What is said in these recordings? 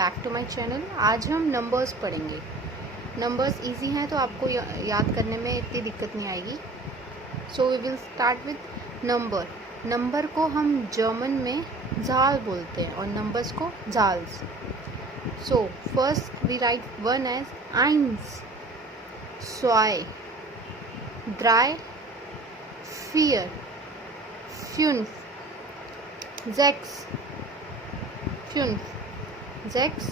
Back to my channel. आज हम numbers पढ़ेंगे। नंबर्स इजी हैं तो आपको याद करने में इतनी दिक्कत नहीं आएगी। So we will start with number. Number को हम जर्मन में जाल बोलते हैं और नंबर्स को जाल्स। So first we write one as eins, zwei, drei, vier, fünf, sechs,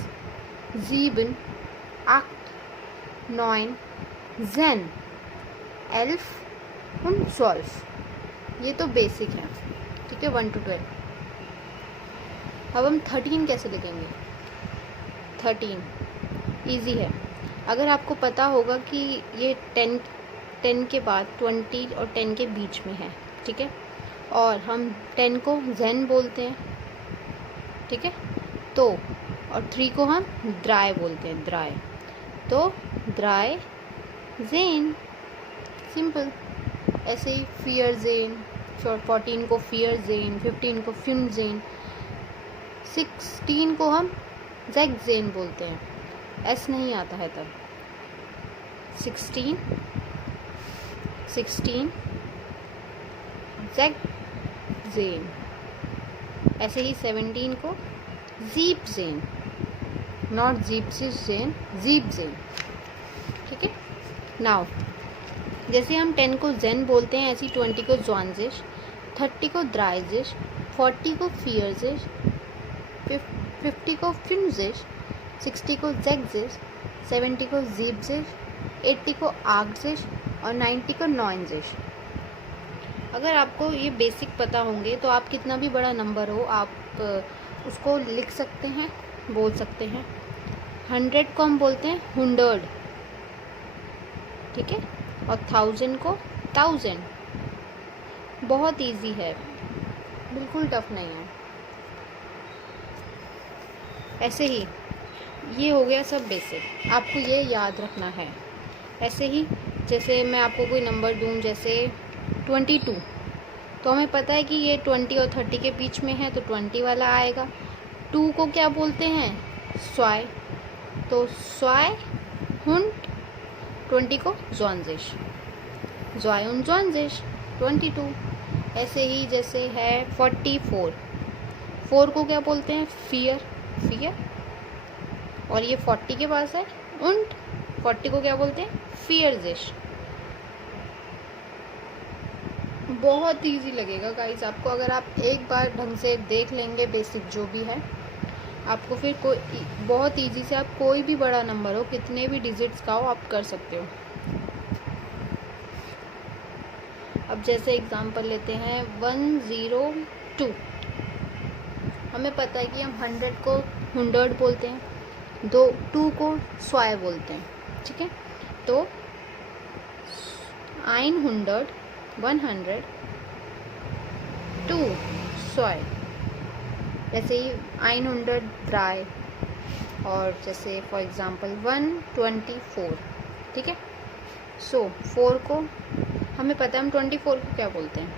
sieben, acht, neun, 10, 11 und 12। ये तो बेसिक है, ठीक है, 1 to 12। अब हम 13 कैसे लिखेंगे? 13 इजी है। अगर आपको पता होगा कि ये 10 के बाद 20 और 10 के बीच में है, ठीक है, और हम 10 को zen बोलते हैं, ठीक है, तो और 3 को हम ड्राई बोलते हैं, ड्राई, तो ड्राई zen, सिंपल। ऐसे ही फियर zen, 14 को फियर zen, 15 को फ्यून zen, 16 को हम जैक zen बोलते हैं, एस नहीं आता है तब। 16 जैक zen। ऐसे ही 17 को जीप zen, नॉट जीप्सिस zen, जीप zen, ठीक है। नाउ जैसे हम 10 को zen बोलते हैं, ऐसे ही 20 को ज़्वांजिश, 30 को ड्राइजिश, 40 को फियरजिश, 50 को फ्यूनजिश, 60 को जैकजिश, 70 को जीपजिश, 80 को आगजिश और 90 को नॉइनजिश। अगर आपको ये बेसिक पता होंगे तो आप कितना भी बड़ा नंबर हो आप उसको लिख सकते हैं, बोल सकते हैं। 100 को हम बोलते हैं हुंडर्ड, ठीक है, और 1000 को 1000। बहुत इजी है, बिल्कुल टफ नहीं है। ऐसे ही ये हो गया सब बेसिक, आपको ये याद रखना है। ऐसे ही जैसे मैं आपको कोई नंबर दूँ, जैसे 22, तो हमें पता है कि ये 20 और 30 के बीच में है तो 20 वाला आएगा। 2 को क्या बोलते हैं? स्वाय, तो स्वाय हुंड, 20 को ज़्वांजिश, ज़्वाय und ज़्वांजिश, 22। ऐसे ही जैसे है 44, 4 को क्या बोलते हैं? फियर, फियर, और ये 40 के पास है, und 40 को क्या बोलते हैं? फियरजिश। बहुत इजी लगेगा गाइस आपको, अगर आप एक बार ढंग से देख लेंगे बेसिक जो भी है, आपको फिर कोई बहुत इजी से आप कोई भी बड़ा नंबर हो, कितने भी डिजिट्स का हो, आप कर सकते हो। अब जैसे एग्जांपल लेते हैं 102। हमें पता है कि हम 100 को हुंडर्ड बोलते हैं, 2 को स्वाय बोलते हैं, ठीक है, तो 100, 100, 2 स्वाय। जैसे ही 103, और जैसे फॉर एग्जांपल 124, ठीक है। सो 4 को हमें पता है, हम 24 को क्या बोलते हैं?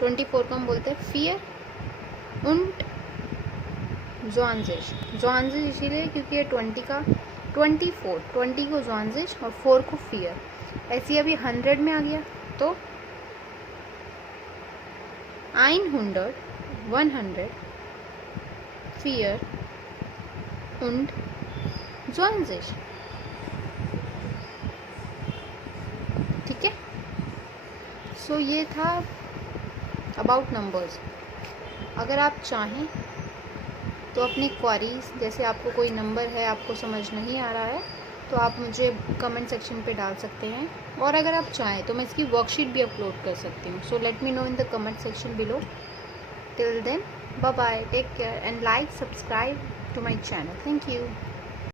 24 को हम बोलते हैं फियर und ज़्वांजिश। ज़्वांजिश इसीलिए क्योंकि ये 20 का 24, 20 को ज़्वांजिश और 4 को फियर। ऐसे अभी 100 में आ गया तो 100, 100, फियर und ज़्वांजिश, ठीक है। सो ये था अबाउट नंबर्स। अगर आप चाहें तो अपनी क्वारीज, जैसे आपको कोई नंबर है आपको समझ नहीं आ रहा है, तो आप मुझे कमेंट सेक्शन पे डाल सकते हैं, और अगर आप चाहें तो मैं इसकी वर्कशीट भी अपलोड कर सकती हूँ। So let me know in the comment section below. Till then, bye bye, take care and like, subscribe to my channel. Thank you.